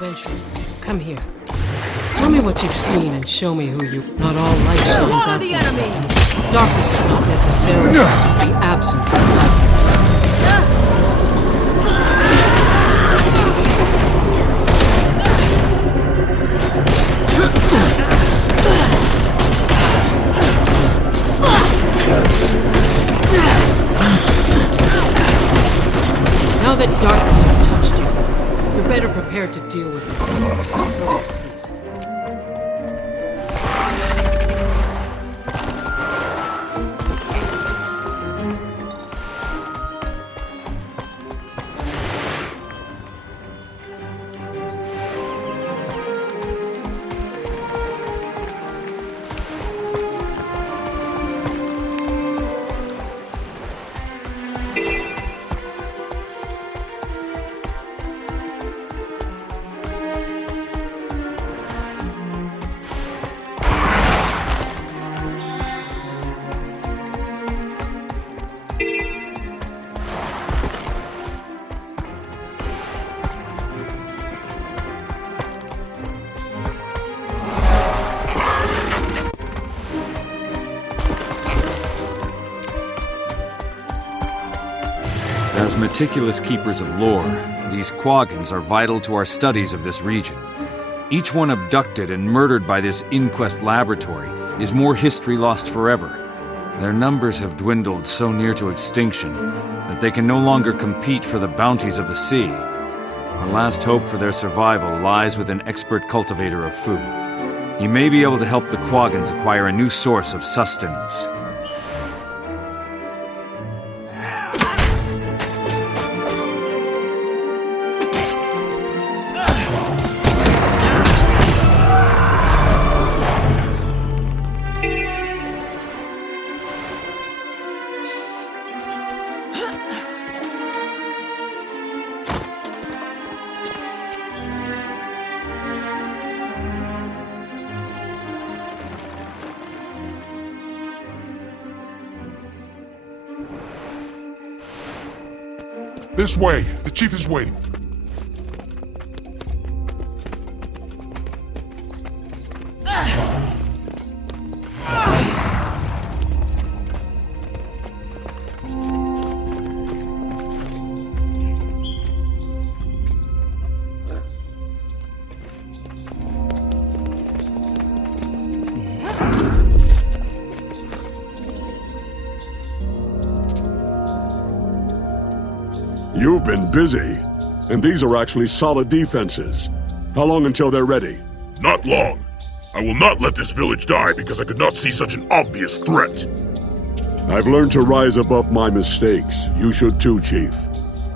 adventure. Come here. Tell me what you've seen and show me who you... Not all light shines out the there. enemy! Darkness is not necessarily the absence of light. Now that darkness has touched you, you're better prepared to deal with it. Peace. As meticulous keepers of lore, these Quaggins are vital to our studies of this region. Each one abducted and murdered by this Inquest laboratory is more history lost forever. Their numbers have dwindled so near to extinction that they can no longer compete for the bounties of the sea. Our last hope for their survival lies with an expert cultivator of food. He may be able to help the Quaggins acquire a new source of sustenance. This way. The chief is waiting. You've been busy, and these are actually solid defenses. How long until they're ready? Not long. I will not let this village die because I could not see such an obvious threat. I've learned to rise above my mistakes. You should too, Chief.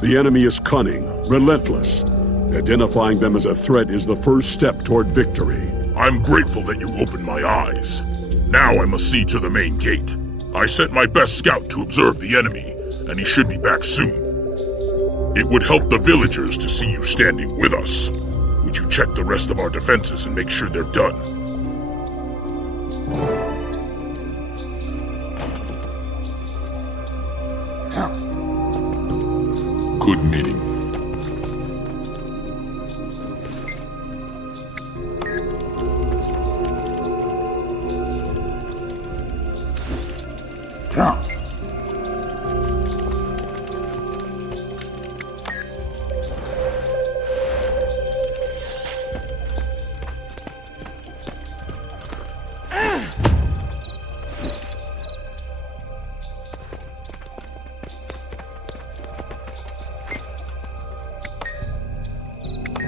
The enemy is cunning, relentless. Identifying them as a threat is the first step toward victory. I'm grateful that you opened my eyes. Now I must see to the main gate. I sent my best scout to observe the enemy, and he should be back soon. It would help the villagers to see you standing with us. Would you check the rest of our defenses and make sure they're done? Good meeting.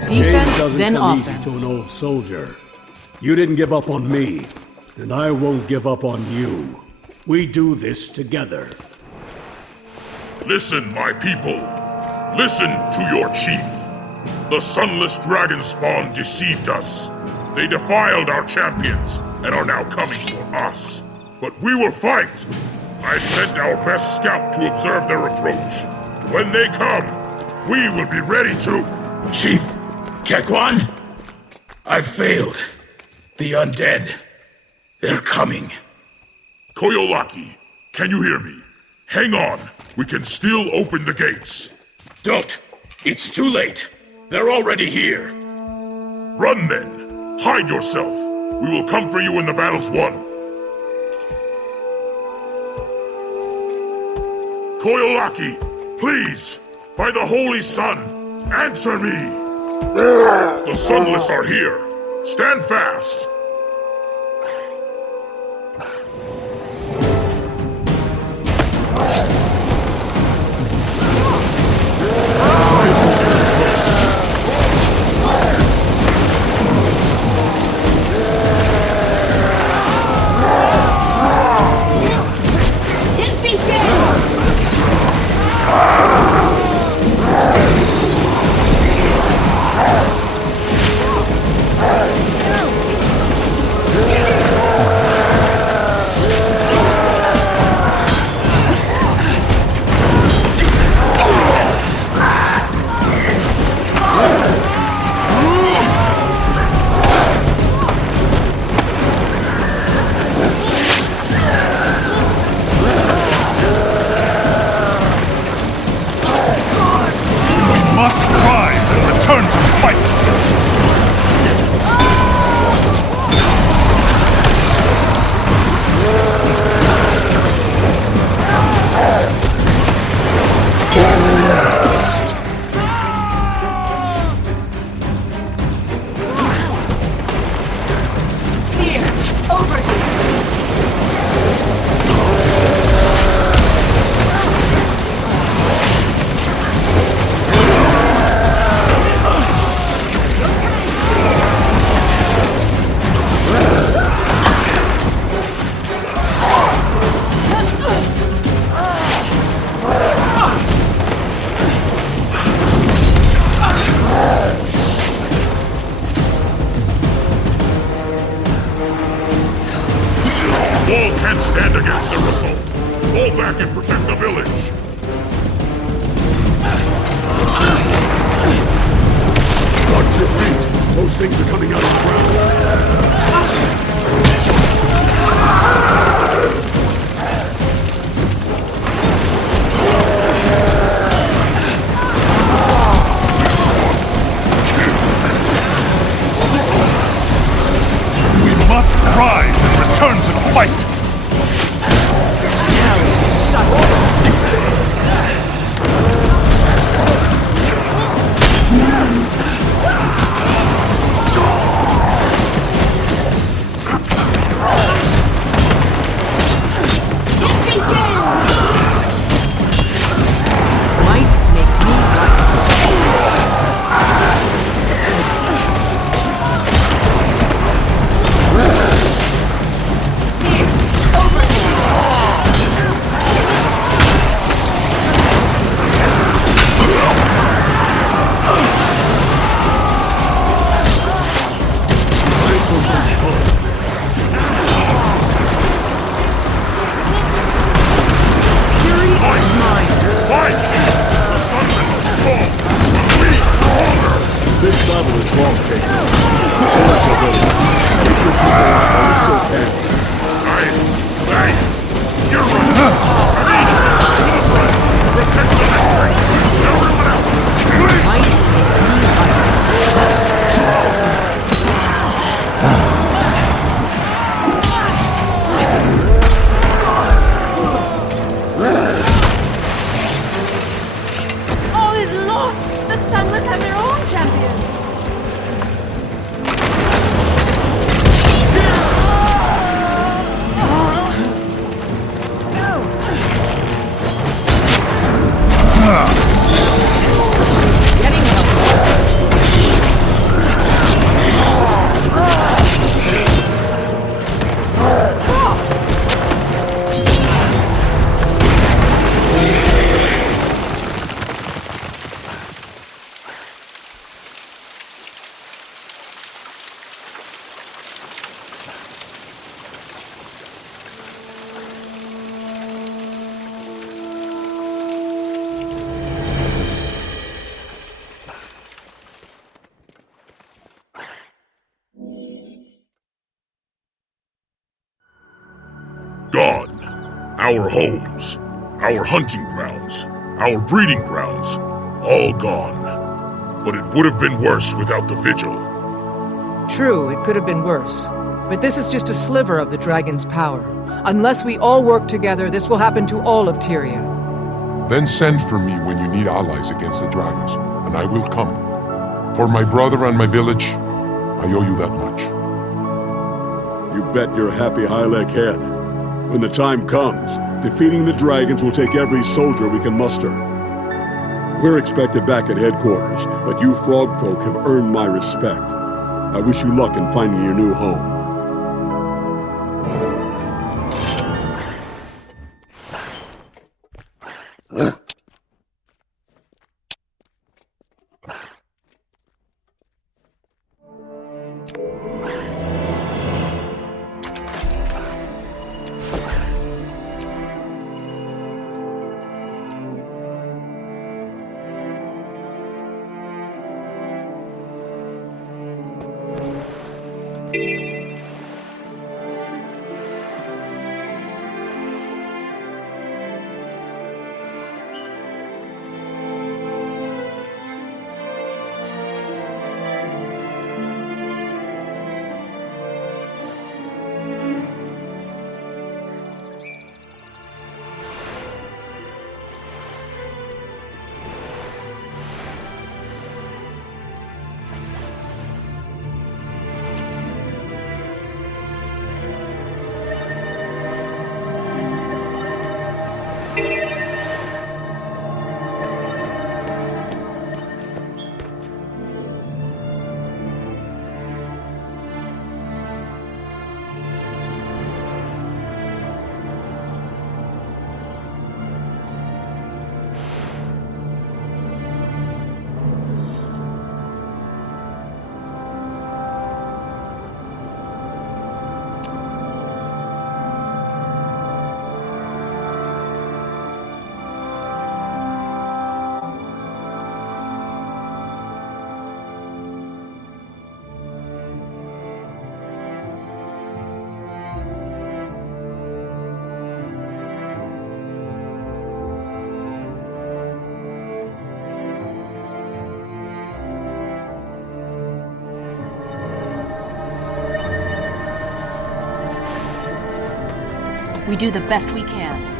Defense, then come offense. easy to an old soldier. You didn't give up on me, and I won't give up on you. We do this together. Listen, my people. Listen to your chief. The Sunless Dragon Spawn deceived us. They defiled our champions and are now coming for us. But we will fight. I've sent our best scout to observe their approach. When they come, we will be ready to... Chief Kekwan? I've failed. The undead. They're coming. Koyolaki, can you hear me? Hang on. We can still open the gates. Don't. It's too late. They're already here. Run then! Hide yourself! We will come for you when the battle's won! Koyolaki, please! By the Holy Sun, answer me! The Sunless are here! Stand fast! Can't stand against their assault. Fall back and protect the village. Watch your feet. Those things are coming out of the ground. We must rise and return to the fight. Gone. Our homes, our hunting grounds, our breeding grounds, all gone. But it would have been worse without the vigil. True, it could have been worse. But this is just a sliver of the dragon's power. Unless we all work together, this will happen to all of Tyria. Then send for me when you need allies against the dragons, and I will come. For my brother and my village, I owe you that much. You bet your happy Hylek head. When the time comes, defeating the dragons will take every soldier we can muster. We're expected back at headquarters, but you frog folk have earned my respect. I wish you luck in finding your new home. We do the best we can.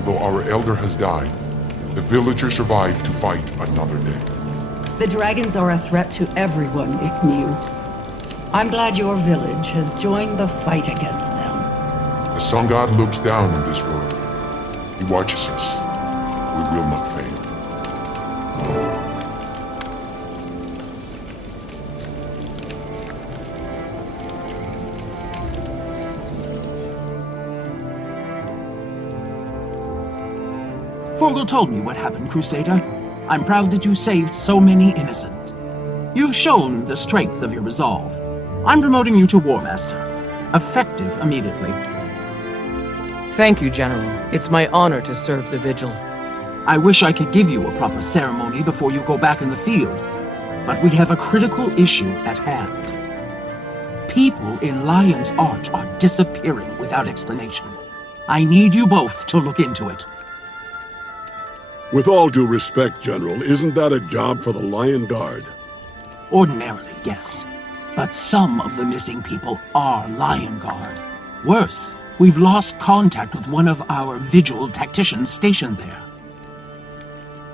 although our elder has died, the villagers survived to fight another day. The dragons are a threat to everyone, Ikniu. I'm glad your village has joined the fight against them. The Sun God looks down on this world. He watches us. We will not fail. Forgel told me what happened, Crusader. I'm proud that you saved so many innocents. You've shown the strength of your resolve. I'm promoting you to War Master. Effective immediately. Thank you, General. It's my honor to serve the Vigil. I wish I could give you a proper ceremony before you go back in the field, but we have a critical issue at hand. People in Lion's Arch are disappearing without explanation. I need you both to look into it. With all due respect, General, isn't that a job for the Lion Guard? Ordinarily, yes. But some of the missing people are Lion Guard. Worse, we've lost contact with one of our Vigil tacticians stationed there.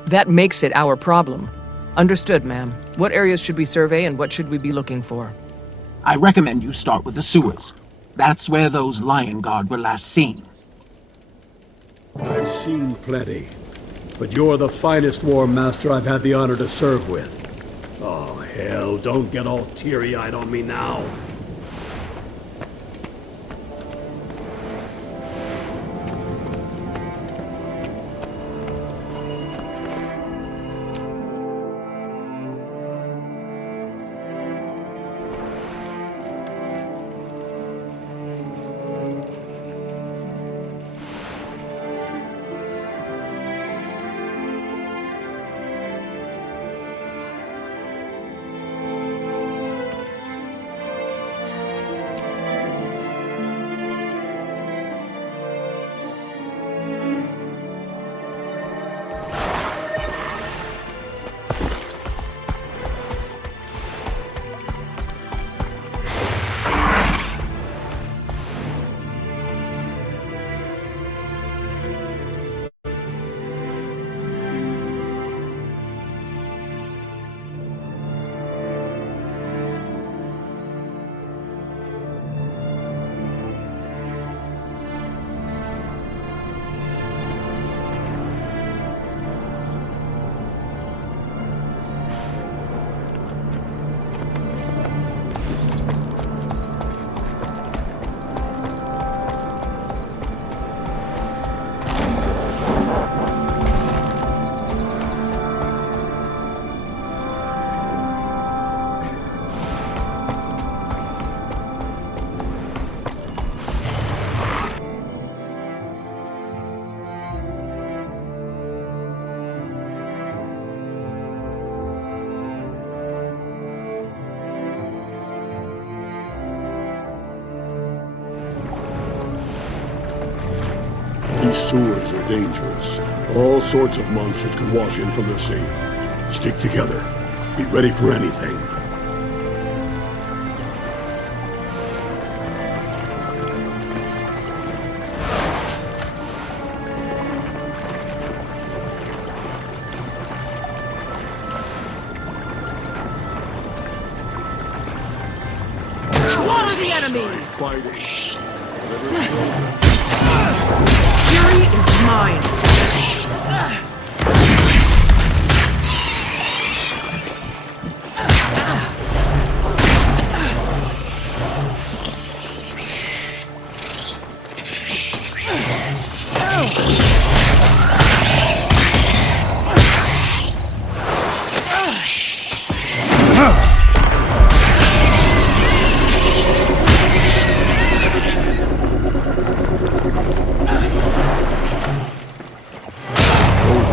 That makes it our problem. Understood, ma'am. What areas should we survey and what should we be looking for? I recommend you start with the sewers. That's where those Lion Guard were last seen. I've seen plenty, but you're the finest War Master I've had the honor to serve with. Oh, hell, don't get all teary-eyed on me now. These sewers are dangerous. All sorts of monsters could wash in from the sea. Stick together. Be ready for anything. Slaughter the enemy! Fighting. Fury is mine! Those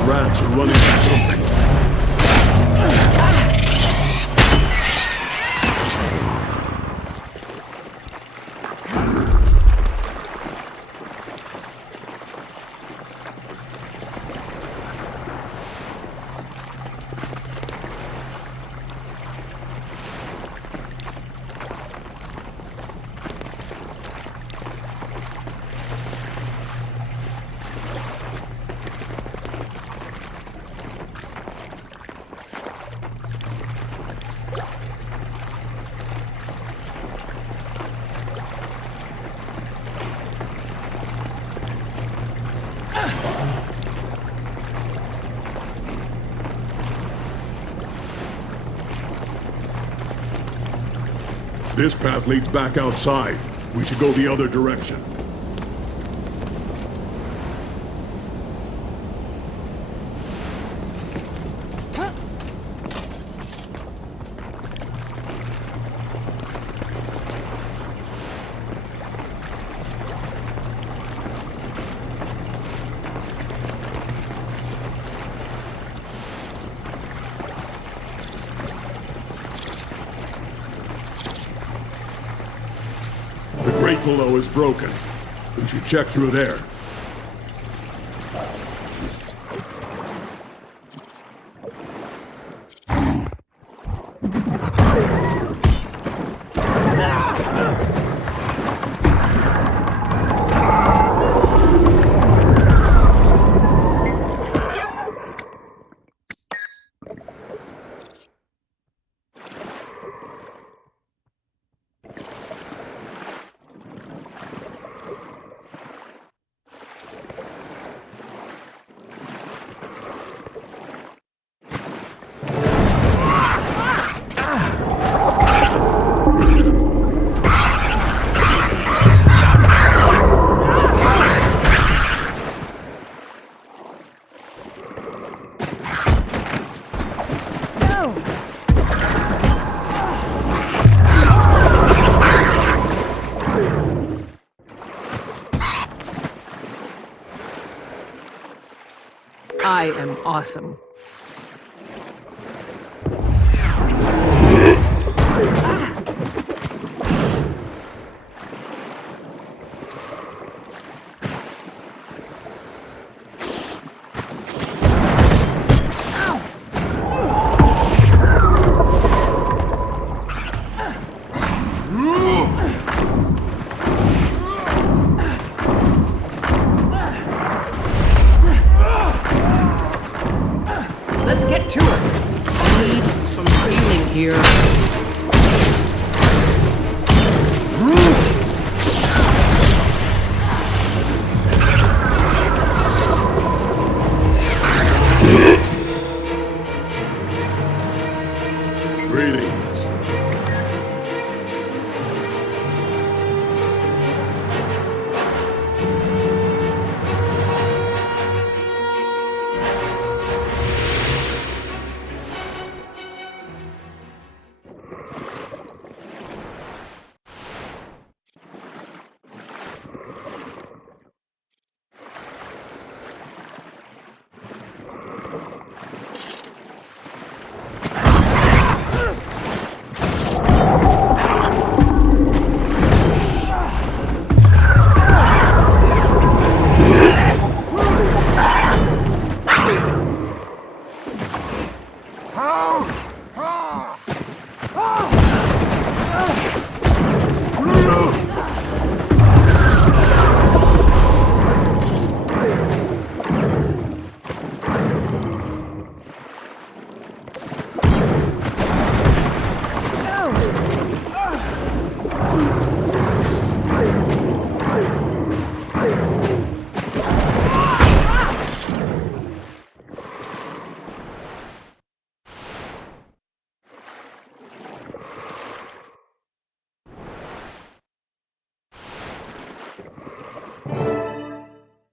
This path leads back outside. We should go the other direction. The grate below is broken. We should check through there. I am awesome. Let's get to it. Need some healing here. Greetings.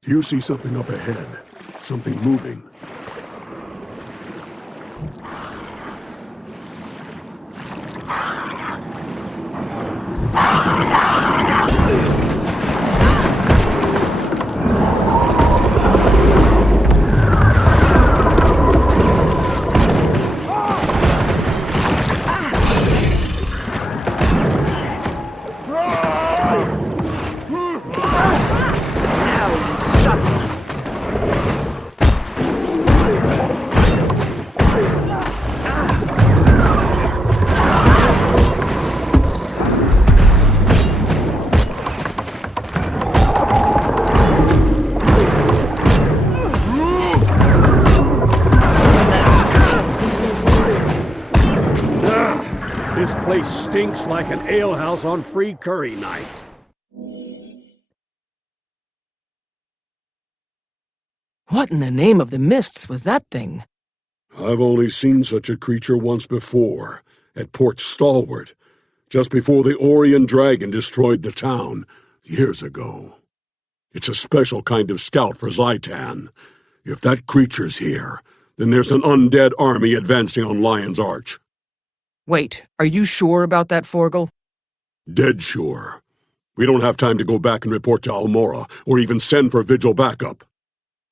Do you see something up ahead? Something moving? This place stinks like an alehouse on free curry night. What in the name of the mists was that thing? I've only seen such a creature once before, at Port Stalwart. just before the Orion Dragon destroyed the town, years ago. It's a special kind of scout for Zhaitan. If that creature's here, then there's an undead army advancing on Lion's Arch. Wait, are you sure about that, Forgel? Dead sure. We don't have time to go back and report to Almora, or even send for Vigil backup.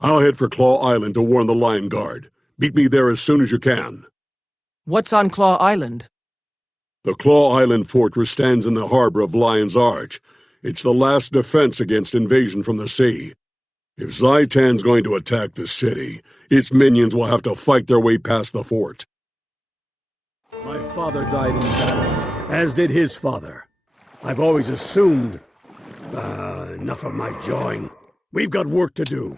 I'll head for Claw Island to warn the Lion Guard. Meet me there as soon as you can. What's on Claw Island? The Claw Island fortress stands in the harbor of Lion's Arch. It's the last defense against invasion from the sea. If Zhaitan's going to attack the city, its minions will have to fight their way past the fort. My father died in battle, as did his father. I've always assumed... enough of my jawing. We've got work to do.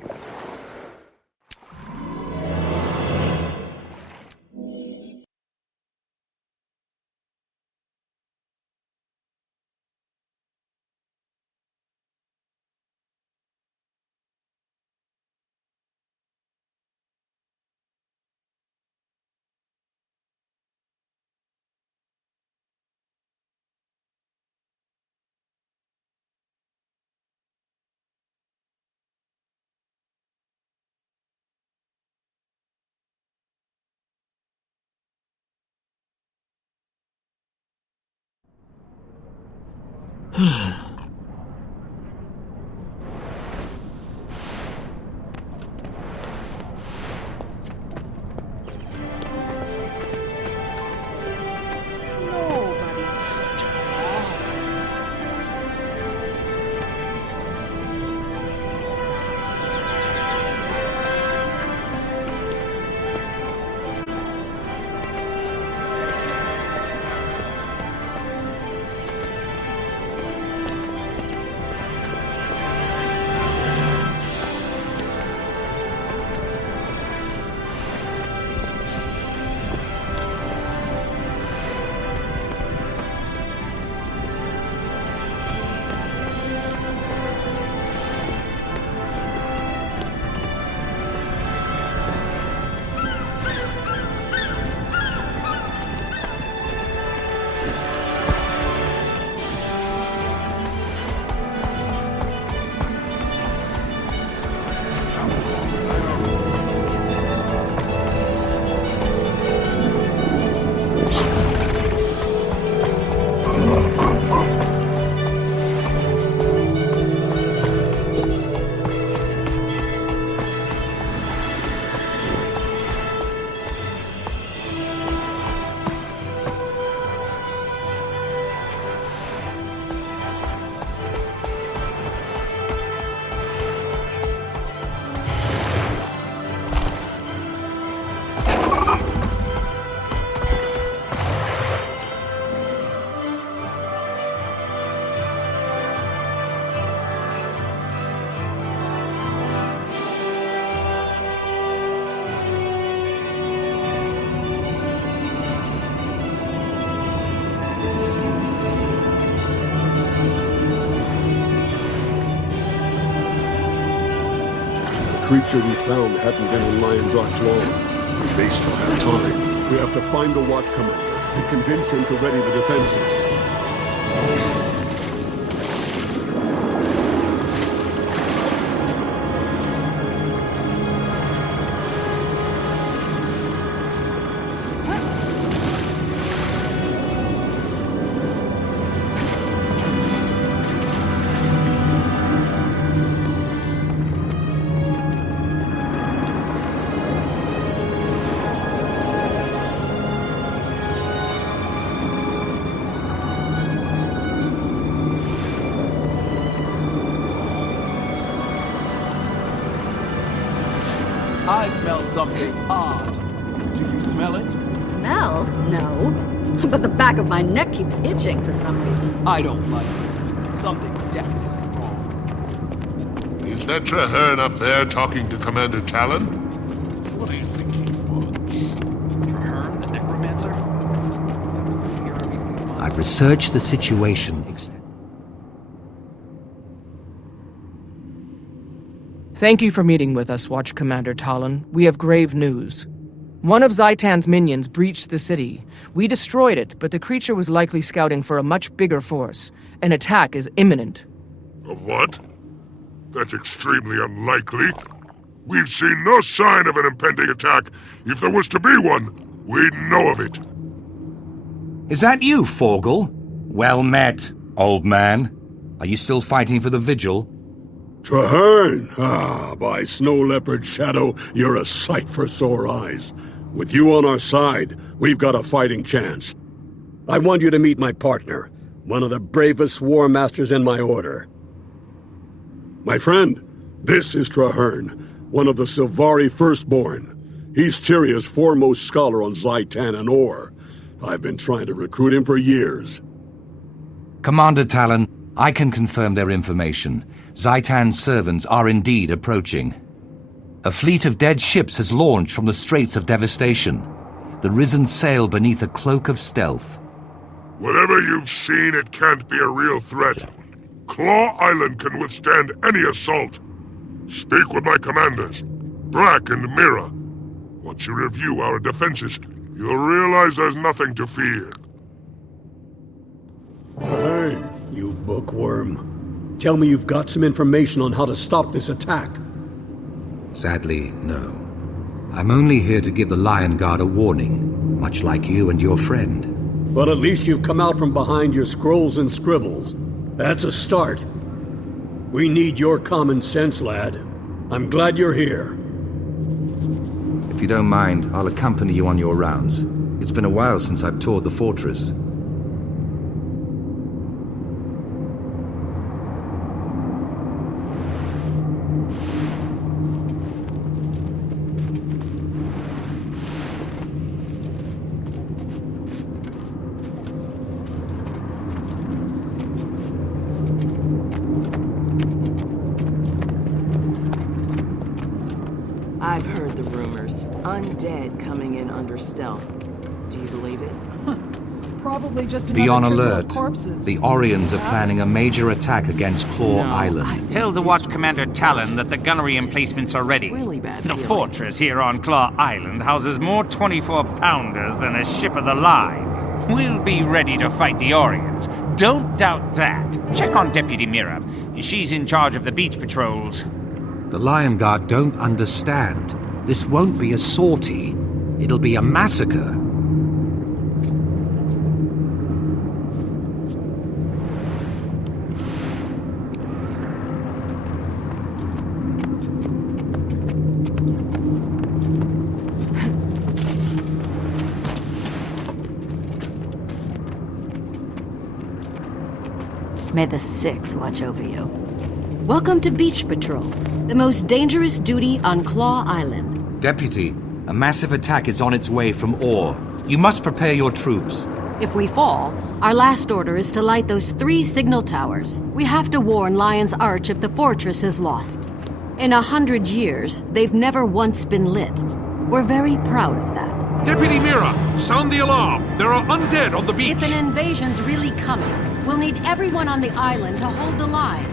The creature we found hadn't been in Lion's Arch long. We may still have time. We have to find the Watch Commander and convince him to ready the defenses. I smell something odd. Do you smell it? Smell? No. But the back of my neck keeps itching for some reason. I don't like this. Something's definitely wrong. Is that Traherne up there talking to Commander Talon? What do you think he wants? Traherne, the necromancer? I've researched the situation extensively. Thank you for meeting with us, Watch Commander Talon. We have grave news. One of Zaitan's minions breached the city. We destroyed it, but the creature was likely scouting for a much bigger force. An attack is imminent. A what? That's extremely unlikely. We've seen no sign of an impending attack. If there was to be one, we'd know of it. Is that you, Forgel? Well met, old man. Are you still fighting for the Vigil? Traherne! Ah, by Snow Leopard Shadow, you're a sight for sore eyes. With you on our side, we've got a fighting chance. I want you to meet my partner, one of the bravest war masters in my order. My friend, this is Traherne, one of the Sylvari Firstborn. He's Tyria's foremost scholar on Zaitan and Or. I've been trying to recruit him for years. Commander Talon, I can confirm their information. Zaitan's servants are indeed approaching. A fleet of dead ships has launched from the Straits of Devastation. The Risen sail beneath a cloak of stealth. Whatever you've seen, it can't be a real threat. Claw Island can withstand any assault. Speak with my commanders, Brack and Mira. Once you review our defenses, you'll realize there's nothing to fear. Traherne, you bookworm. Tell me you've got some information on how to stop this attack. Sadly, no. I'm only here to give the Lion Guard a warning, much like you and your friend. But at least you've come out from behind your scrolls and scribbles. That's a start. We need your common sense, lad. I'm glad you're here. If you don't mind, I'll accompany you on your rounds. It's been a while since I've toured the fortress. I've heard the rumors. Undead coming in under stealth. Do you believe it? Probably just Be on another trickle alert. of corpses. The Orions are planning a major attack against Claw Island. Tell the Watch Commander Talon that the gunnery emplacements are ready. The fortress here on Claw Island houses more 24-pounders than a ship of the line. We'll be ready to fight the Orions. Don't doubt that. Check on Deputy Mira. She's in charge of the beach patrols. The Lion Guard don't understand. This won't be a sortie. It'll be a massacre. May the Six watch over you. Welcome to Beach Patrol, the most dangerous duty on Claw Island. Deputy, a massive attack is on its way from Or. You must prepare your troops. If we fall, our last order is to light those 3 signal towers. We have to warn Lion's Arch if the fortress is lost. In 100 years, they've never once been lit. We're very proud of that. Deputy Mira, sound the alarm. There are undead on the beach. If an invasion's really coming, we'll need everyone on the island to hold the line.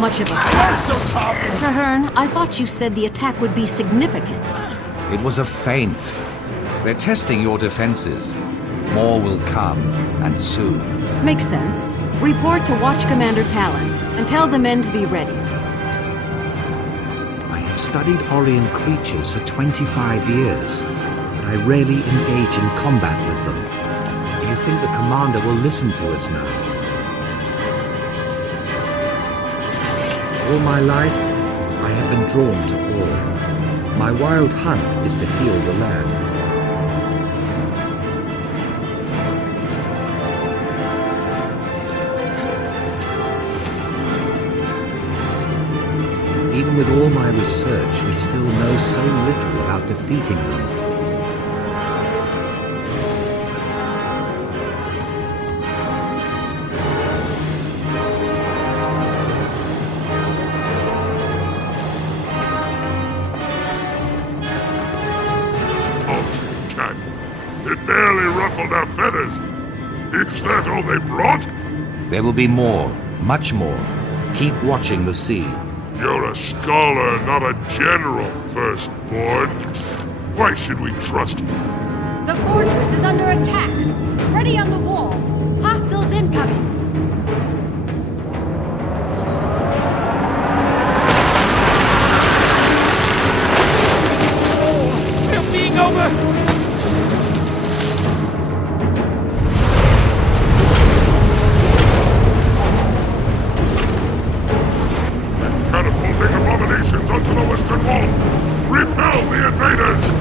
Much of a fight. So tough. Traherne, I thought you said the attack would be significant. It was a feint. They're testing your defenses. More will come, and soon. Makes sense. Report to Watch Commander Talon, and tell the men to be ready. I have studied Orion creatures for 25 years, but I rarely engage in combat with them. Do you think the commander will listen to us now? All my life, I have been drawn to Or. My wild hunt is to heal the land. Even with all my research, we still know so little about defeating them. It barely ruffled our feathers. Is that all they brought? There will be more, much more. Keep watching the sea. You're a scholar, not a general, firstborn. Why should we trust you? The fortress is under attack. Ready on the wall. Hostiles incoming. We're being over... Catapulting abominations onto the western wall! Repel the invaders!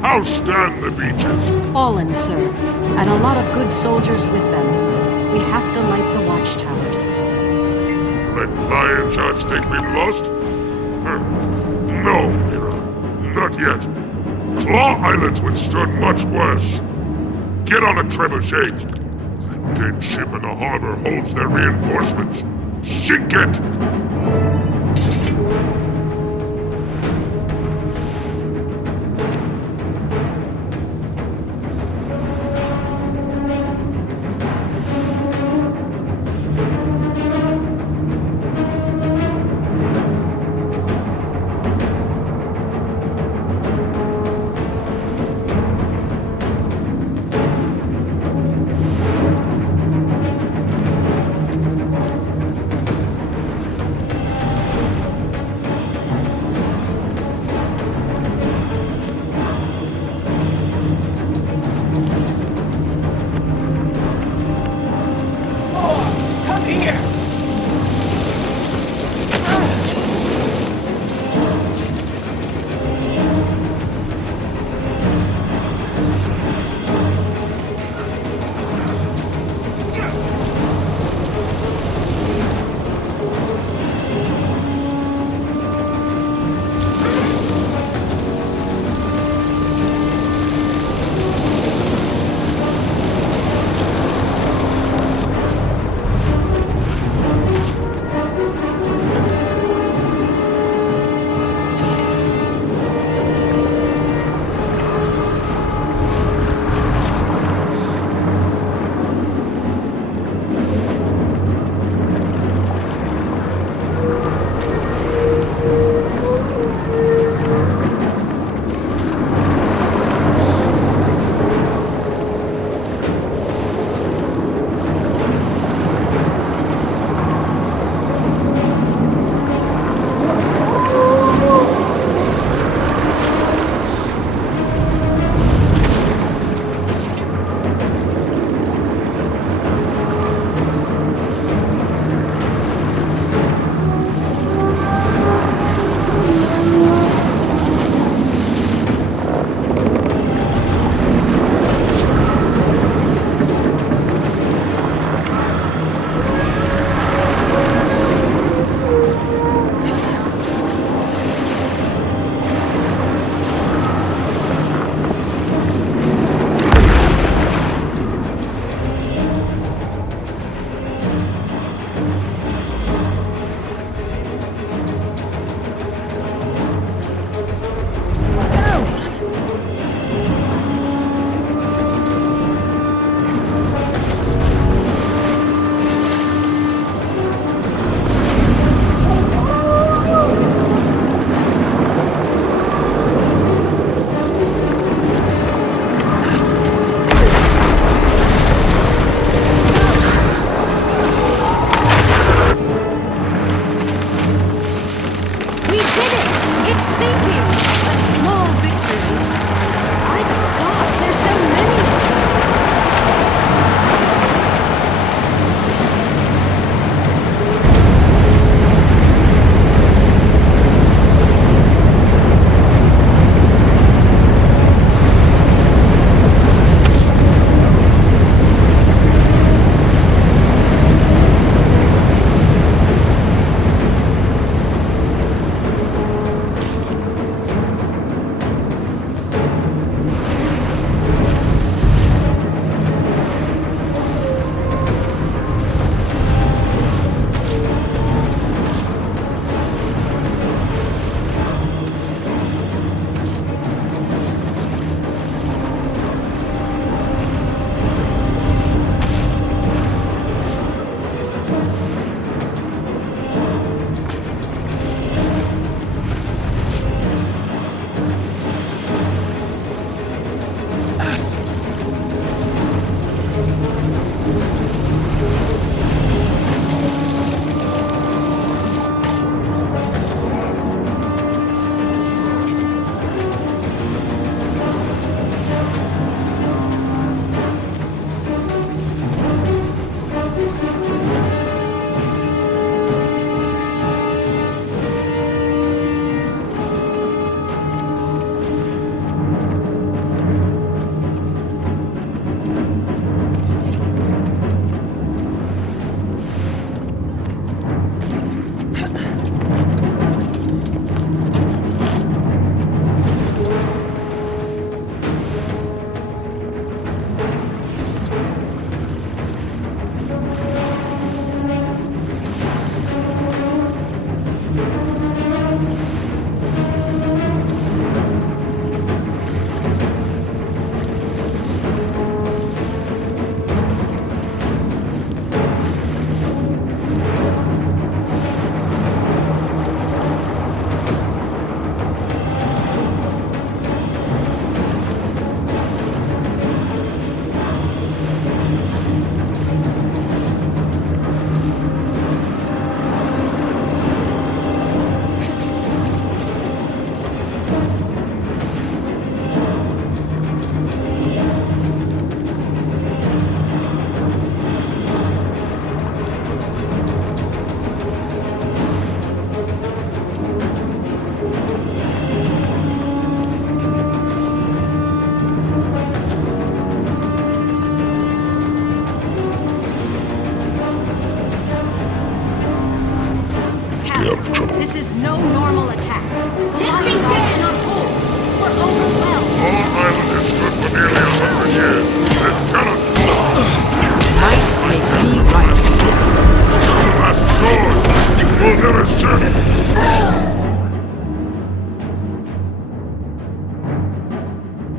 How stand the beaches? Fallen, sir, and a lot of good soldiers with them. We have to light the watchtowers. Let Lion's Arch think we've lost? No, Mira. Not yet. Claw Island's withstood much worse. Get on a trebuchet. The dead ship in the harbor holds their reinforcements. Sink it!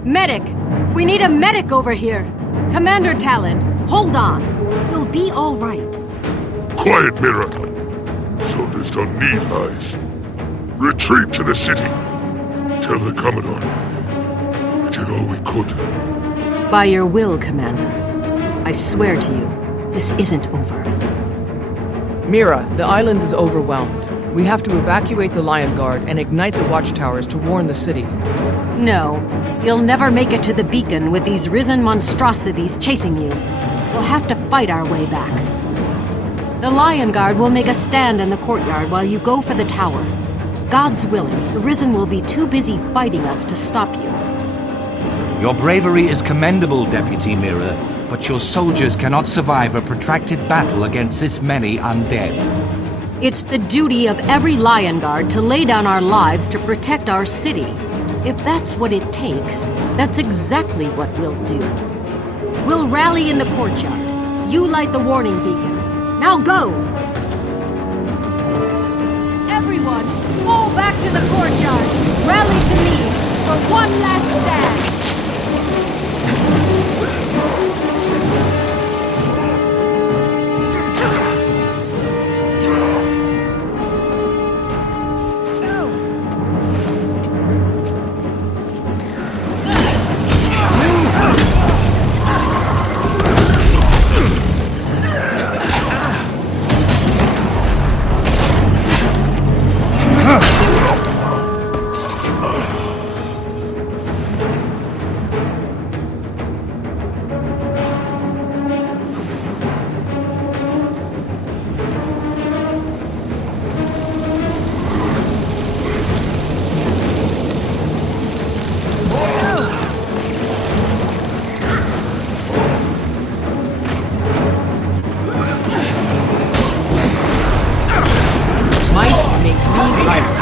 Medic! We need a medic over here! Commander Talon, hold on. We'll be all right. Quiet, Mira. Soldiers don't need lies. Retreat to the city. Tell the Commodore. We did all we could. By your will, Commander. I swear to you, this isn't over. Mira, the island is overwhelmed. We have to evacuate the Lion Guard and ignite the watchtowers to warn the city. No, you'll never make it to the beacon with these risen monstrosities chasing you. We'll have to fight our way back. The Lion Guard will make a stand in the courtyard while you go for the tower. God's willing, the Risen will be too busy fighting us to stop you. Your bravery is commendable, Deputy Mira, but your soldiers cannot survive a protracted battle against this many undead. It's the duty of every Lion Guard to lay down our lives to protect our city. If that's what it takes, that's exactly what we'll do. We'll rally in the courtyard. You light the warning beacons. Now go! Everyone, fall back to the courtyard. Rally to me for one last stand. Might makes me right.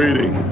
Greetings.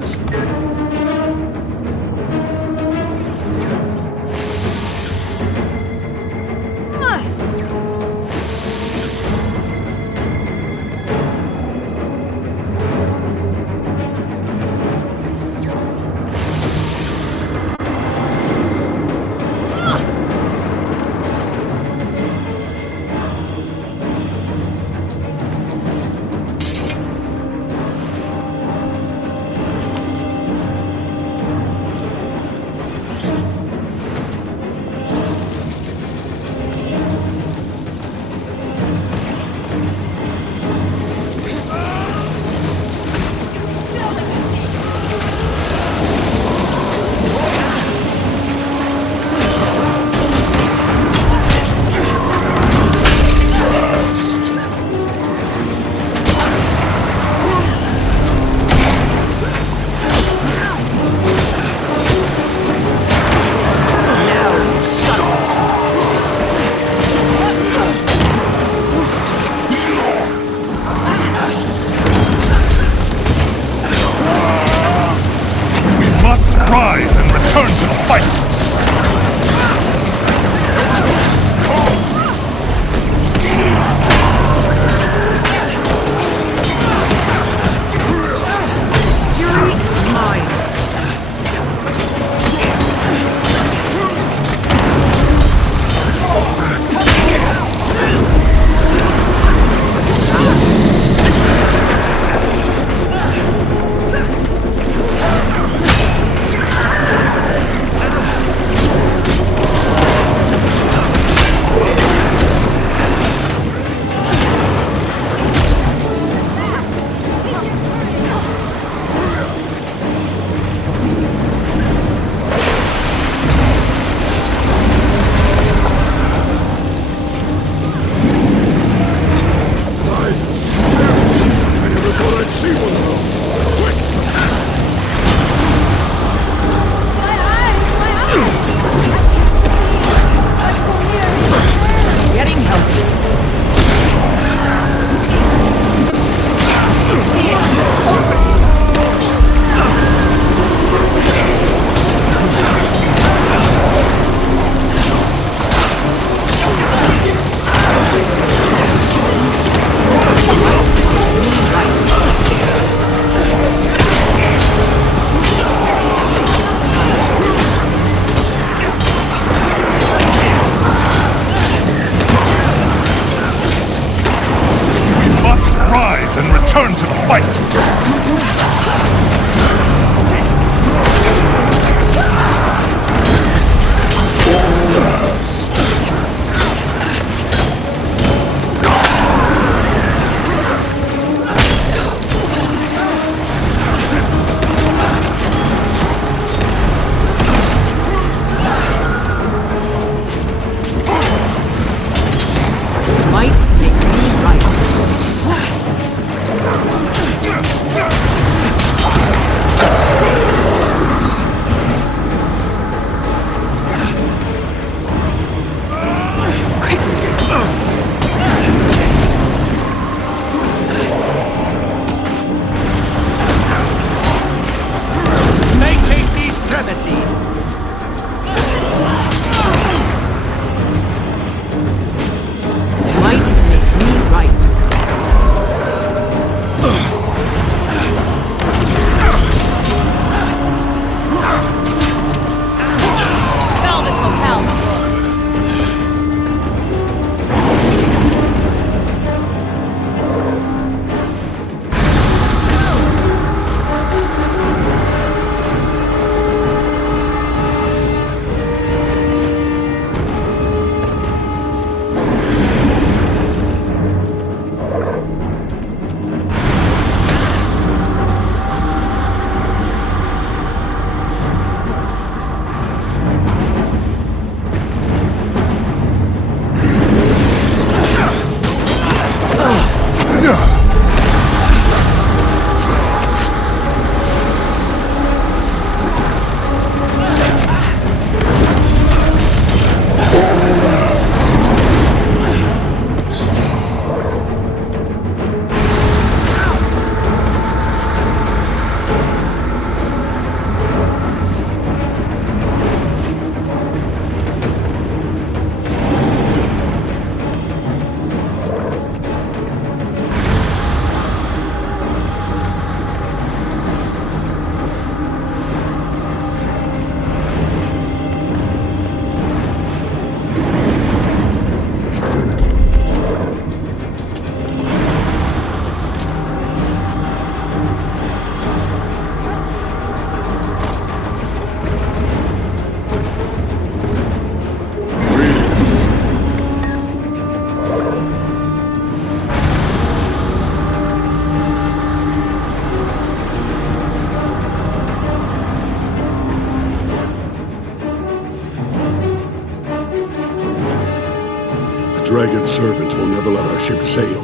dragon servants will never let our ship sail.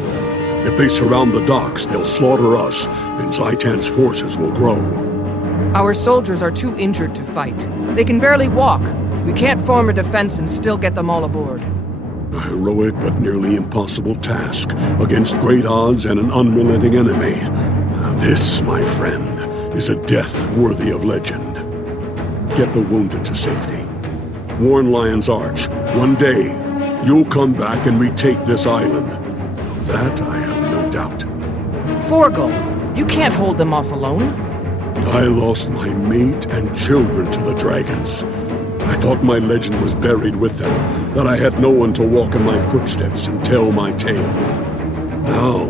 If they surround the docks, they'll slaughter us, and Zaitan's forces will grow. Our soldiers are too injured to fight. They can barely walk. We can't form a defense and still get them all aboard. A heroic but nearly impossible task against great odds and an unrelenting enemy. This, my friend, is a death worthy of legend. Get the wounded to safety. Warn Lion's Arch. One day, you'll come back and retake this island. Of that, I have no doubt. Forgal, you can't hold them off alone. I lost my mate and children to the dragons. I thought my legend was buried with them, that I had no one to walk in my footsteps and tell my tale. Now,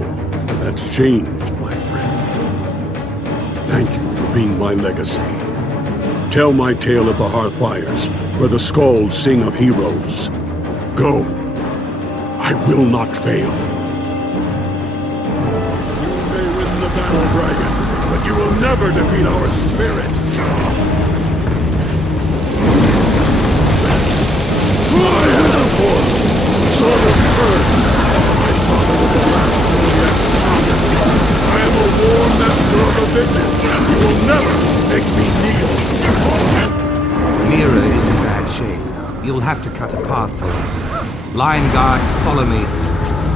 that's changed, my friend. Thank you for being my legacy. Tell my tale at the Hearthfires, where the Skalds sing of heroes. Go. I will not fail. You may win the battle, dragon, but you will never defeat our spirit. I am the fourth, son of Earth. My father was the last Zodiac shaman. I am a war master of the Vision. You will never make me kneel. Mira is in bad shape. You'll have to cut a path for us. Lion Guard, follow me.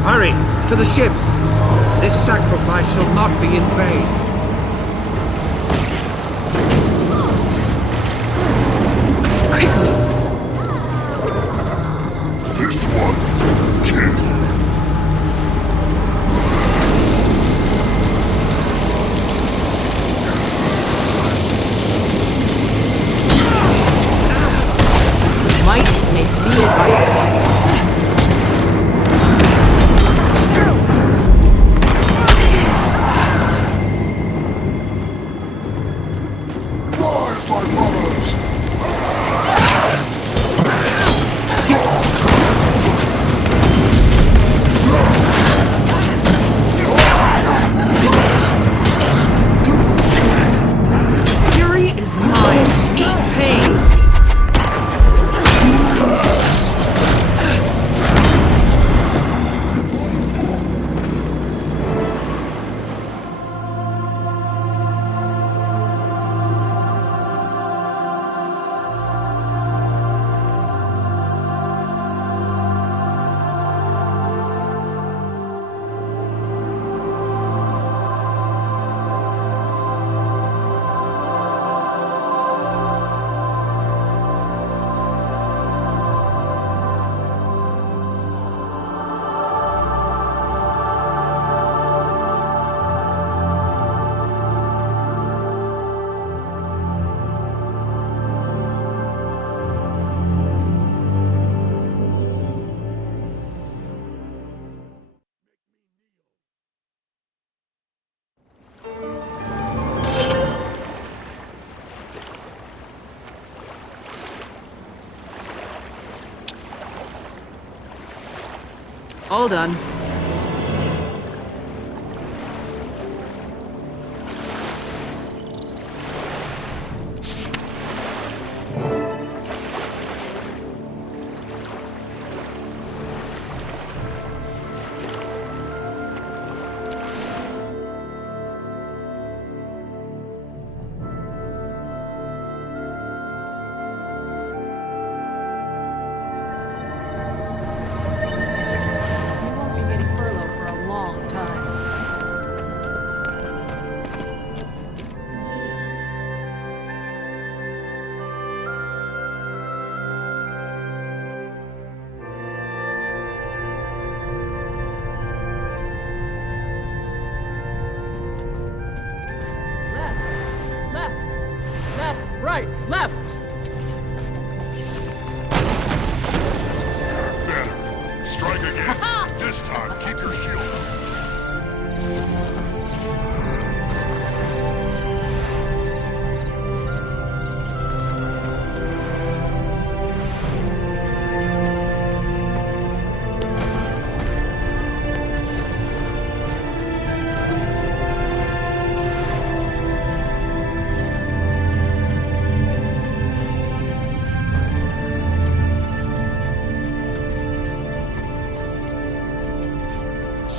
Hurry, to the ships! This sacrifice shall not be in vain. This one, kill. Might makes me right. Rise, my brothers! Fury is mine. Eat pain. All done.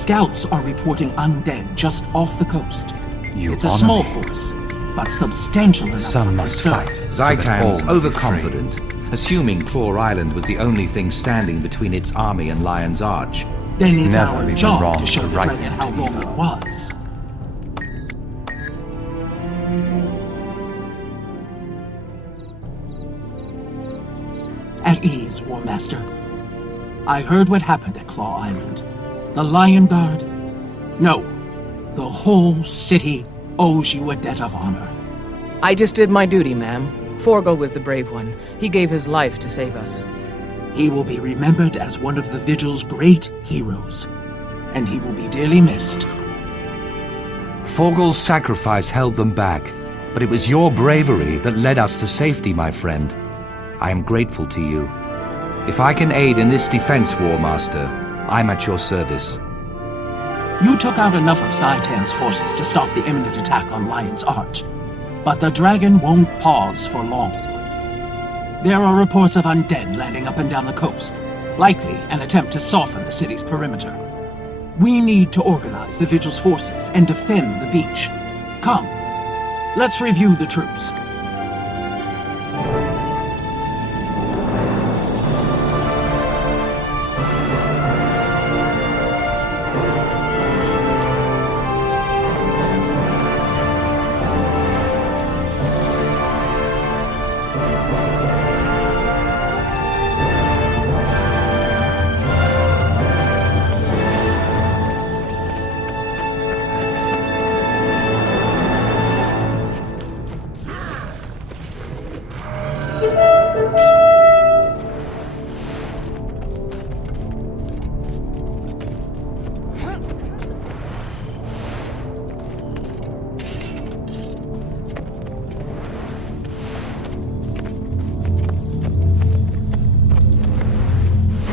Scouts are reporting undead just off the coast. It's a honor small me. force, but substantial enough Some for must concern. fight. Zaitan's overconfident, assuming Claw Island was the only thing standing between its army and Lion's Arch. Then it's Never our leave a job wrong to show to the right dragon how wrong it was. At ease, War Master. I heard what happened at Claw Island. The Lion Guard? No. The whole city owes you a debt of honor. I just did my duty, ma'am. Forgal was the brave one. He gave his life to save us. He will be remembered as one of the Vigil's great heroes, and he will be dearly missed. Forgal's sacrifice held them back, but it was your bravery that led us to safety, my friend. I am grateful to you. If I can aid in this defense, War Master, I'm at your service. You took out enough of Zaitan's forces to stop the imminent attack on Lion's Arch, but the dragon won't pause for long. There are reports of undead landing up and down the coast, likely an attempt to soften the city's perimeter. We need to organize the Vigil's forces and defend the beach. Come, let's review the troops.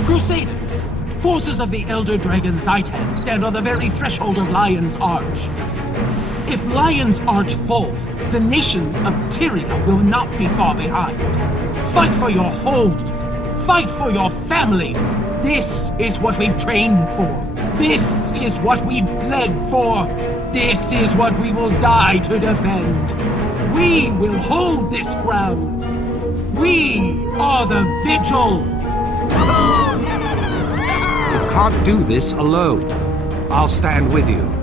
Crusaders! Forces of the Elder Dragon Zaitan stand on the very threshold of Lion's Arch. If Lion's Arch falls, the nations of Tyria will not be far behind. Fight for your homes! Fight for your families! This is what we've trained for. This is what we've bled for. This is what we will die to defend. We will hold this ground. We are the Vigil! You can't do this alone. I'll stand with you.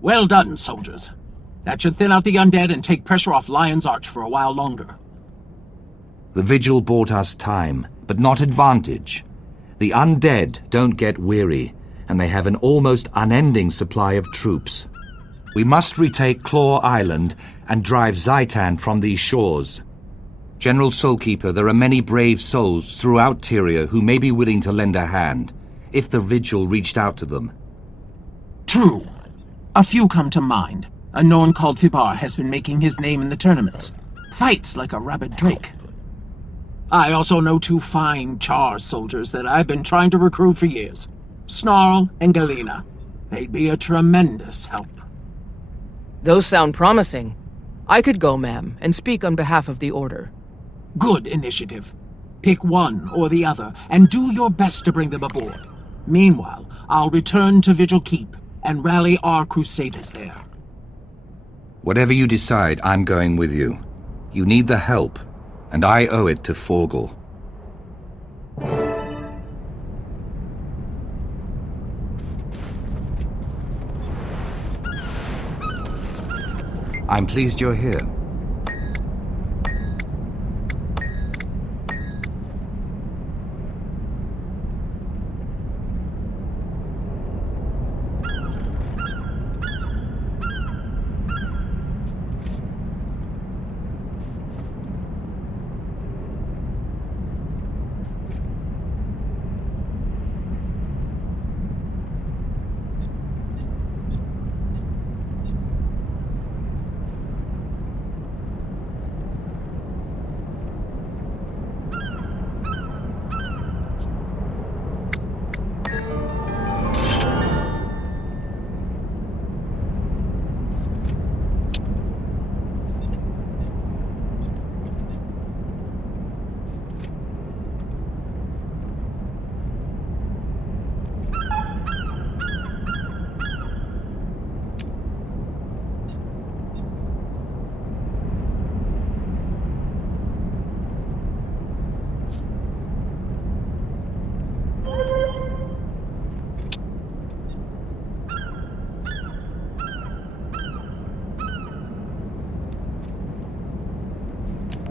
Well done, soldiers. That should thin out the undead and take pressure off Lion's Arch for a while longer. The vigil bought us time, but not advantage. The undead don't get weary, and they have an almost unending supply of troops. We must retake Claw Island and drive Zhaitan from these shores. General Soulkeeper, there are many brave souls throughout Tyria who may be willing to lend a hand, if the vigil reached out to them. True. A few come to mind. A Norn called Fibar has been making his name in the tournaments. Fights like a rabid drake. I also know 2 fine Char soldiers that I've been trying to recruit for years. Snarl and Galena. They'd be a tremendous help. Those sound promising. I could go, ma'am, and speak on behalf of the Order. Good initiative. Pick one or the other, and do your best to bring them aboard. Meanwhile, I'll return to Vigil Keep and rally our crusaders there. Whatever you decide, I'm going with you. You need the help, and I owe it to Forgal. I'm pleased you're here.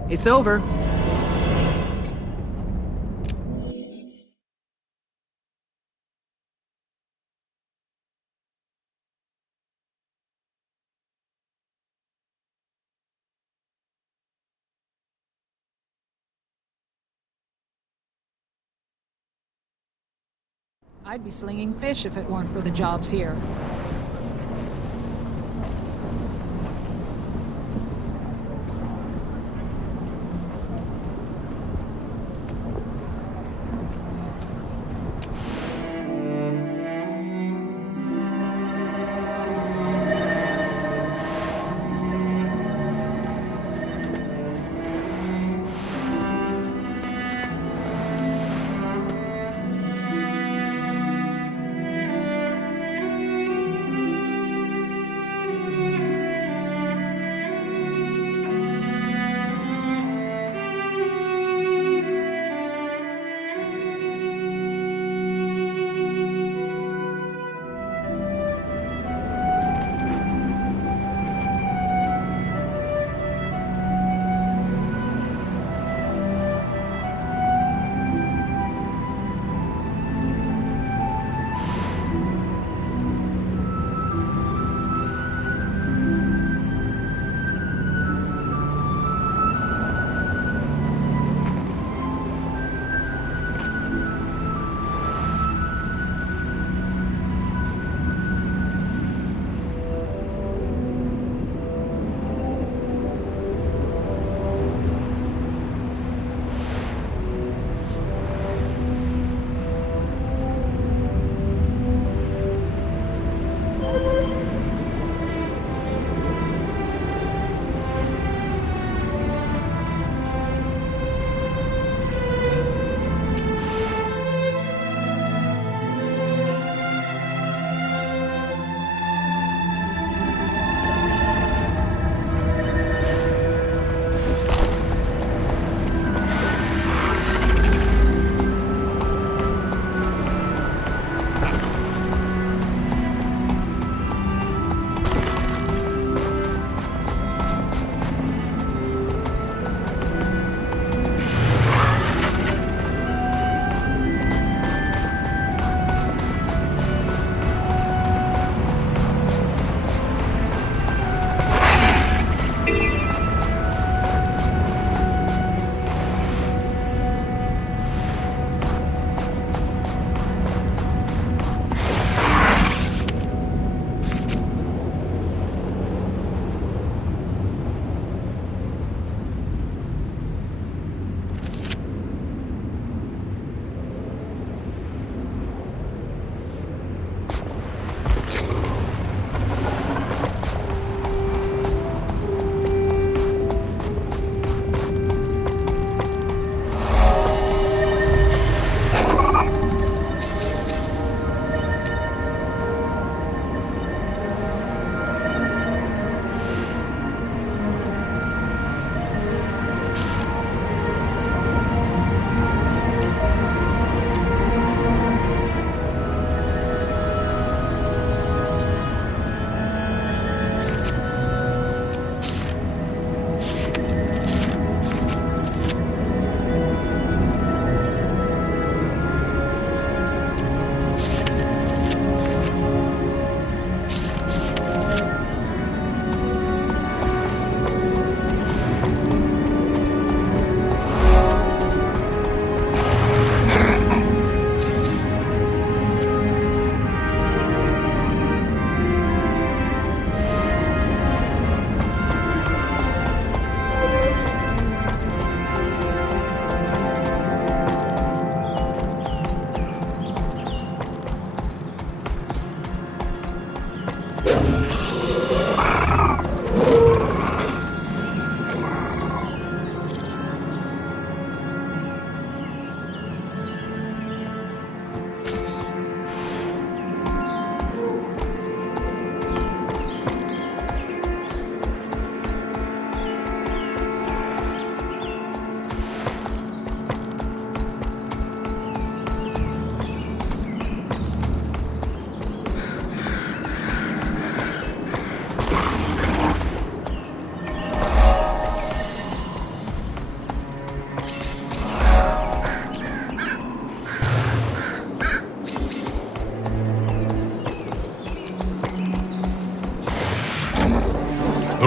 It's over. I'd be slinging fish if it weren't for the jobs here.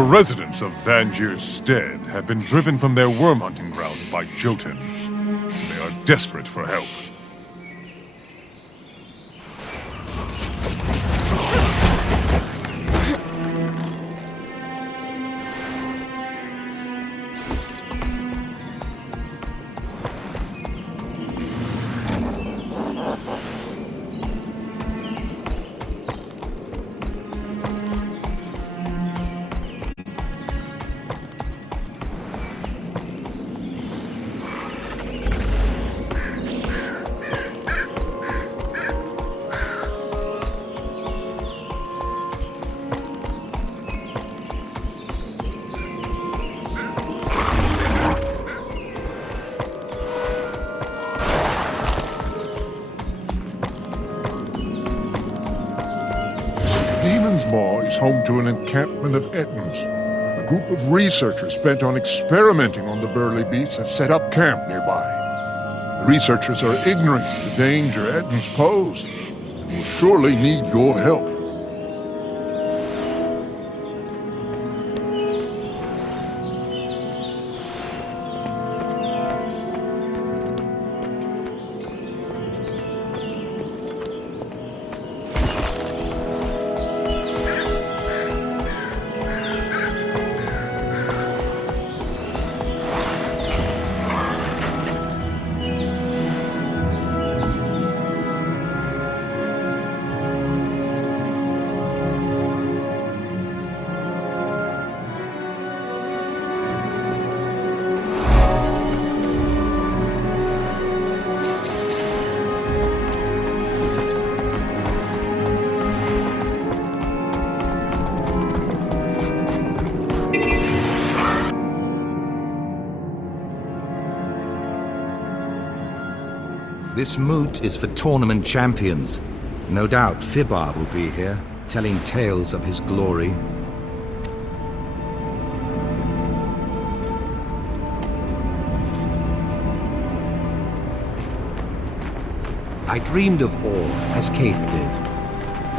The residents of Vangier's Stead have been driven from their worm hunting grounds by Jotun. They are desperate for help. Demon's Maw is home to an encampment of Ettins. A group of researchers bent on experimenting on the burly beasts have set up camp nearby. The researchers are ignorant of the danger Ettins pose, and will surely need your help. This moot is for tournament champions. No doubt Fibar will be here, telling tales of his glory. I dreamed of ore, as Kaith did.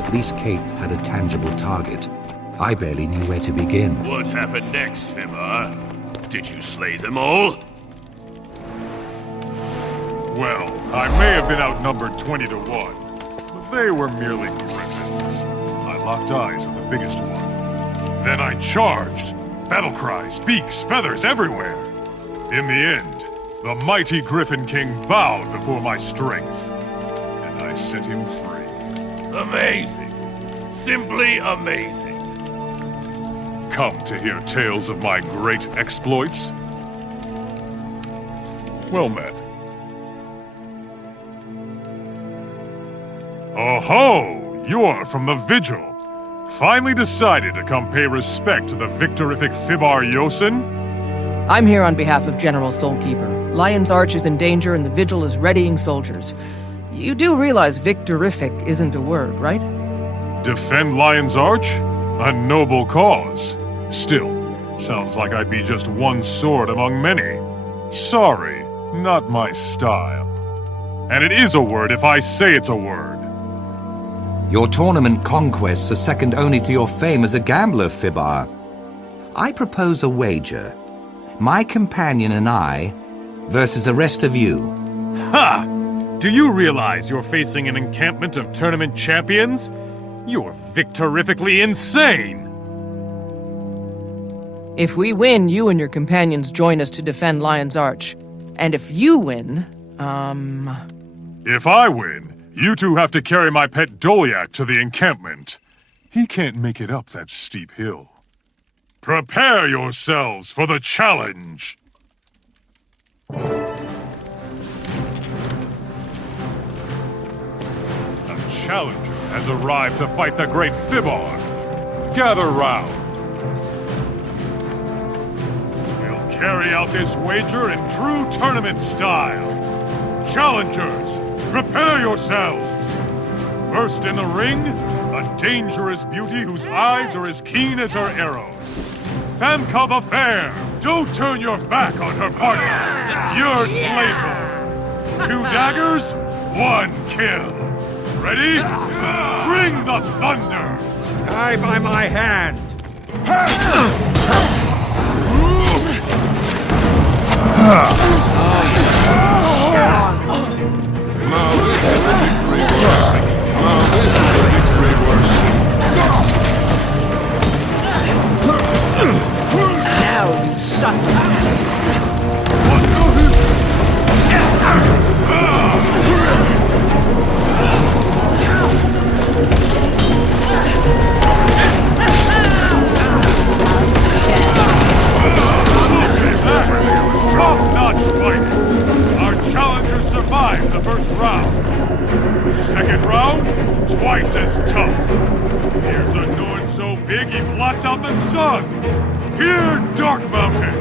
At least Kaith had a tangible target. I barely knew where to begin. What happened next, Fibar? Did you slay them all? Well, I may have been outnumbered 20 to 1, but they were merely griffins. I locked eyes with the biggest one. Then I charged. Battle cries, beaks, feathers everywhere. In the end, the mighty Griffin King bowed before my strength, and I set him free. Amazing. Simply amazing. Come to hear tales of my great exploits? Well met. Oh-ho! You're from the Vigil. Finally decided to come pay respect to the victorific Fibar Yosin? I'm here on behalf of General Soulkeeper. Lion's Arch is in danger and the Vigil is readying soldiers. You do realize victorific isn't a word, right? Defend Lion's Arch? A noble cause. Still, sounds like I'd be just one sword among many. Sorry, not my style. And it is a word if I say it's a word. Your tournament conquests are second only to your fame as a gambler, Fibar. I propose a wager. My companion and I versus the rest of you. Ha! Do you realize you're facing an encampment of tournament champions? You're victorifically insane! If we win, you and your companions join us to defend Lion's Arch. And if you win, If I win, you two have to carry my pet Doliak to the encampment. He can't make it up that steep hill. Prepare yourselves for the challenge! A challenger has arrived to fight the great Fibar. Gather round. We'll carry out this wager in true tournament style. Challengers, prepare yourselves! First in the ring, a dangerous beauty whose eyes are as keen as her arrows. Famka the Fair! Don't turn your back on her partner! Yurt Glaber! 2 daggers, 1 kill! Ready? Bring the thunder! Die by my hand! Now you suffer. Top-notch fighting! Our challengers survived the first round. Second round, twice as tough. Here's a Norn so big he blots out the sun. Here, Dark Mountain.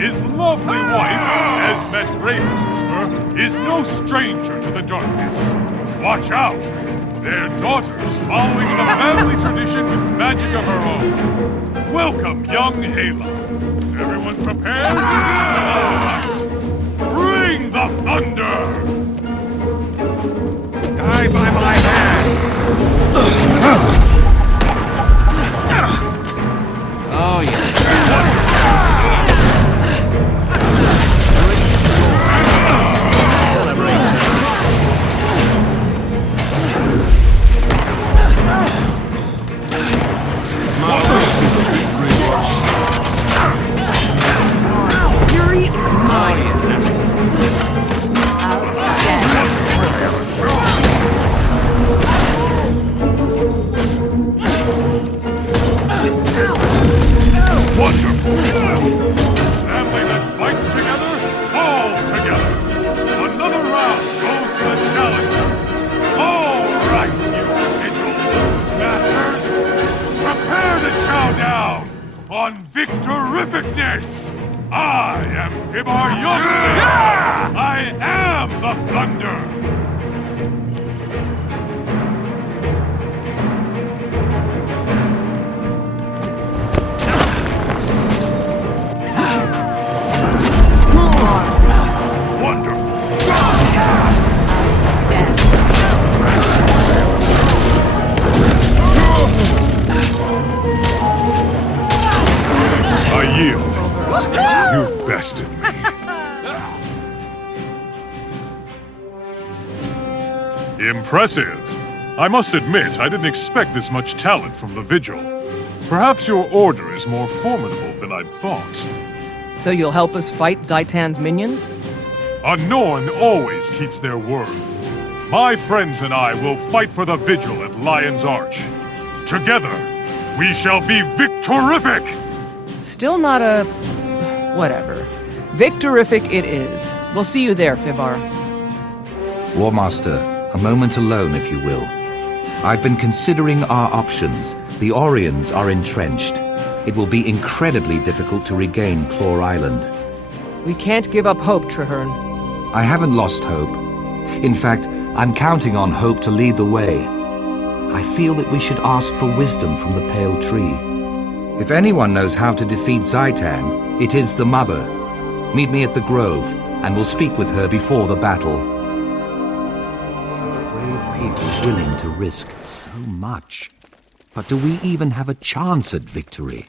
His lovely wife, Esmet Ravenswhisper, is no stranger to the darkness. Watch out! Their daughter's following the family tradition with magic of her own. Welcome, young Ayla. Everyone prepared? All right. Bring the thunder! Die by my hand! Oh, yeah. Fury is mine. Outstanding. Wonderful! Family that fights together, falls together! Another round goes to the challengers! All right, you Vigil Blues Masters! Prepare to chow down on Victorificness! I am Fibar Yossi! I am the Thunder! I yield. You've bested me. Impressive. I must admit, I didn't expect this much talent from the Vigil. Perhaps your order is more formidable than I'd thought. So you'll help us fight Zaitan's minions? A Norn always keeps their word. My friends and I will fight for the Vigil at Lion's Arch. Together, we shall be victorific! Still not a... whatever. Victorific it is. We'll see you there, Fibar. War Master, a moment alone, if you will. I've been considering our options. The Orions are entrenched. It will be incredibly difficult to regain Claw Island. We can't give up hope, Trahearne. I haven't lost hope. In fact, I'm counting on hope to lead the way. I feel that we should ask for wisdom from the Pale Tree. If anyone knows how to defeat Zaitan, it is the Mother. Meet me at the Grove, and we'll speak with her before the battle. Such brave people willing to risk so much. But do we even have a chance at victory?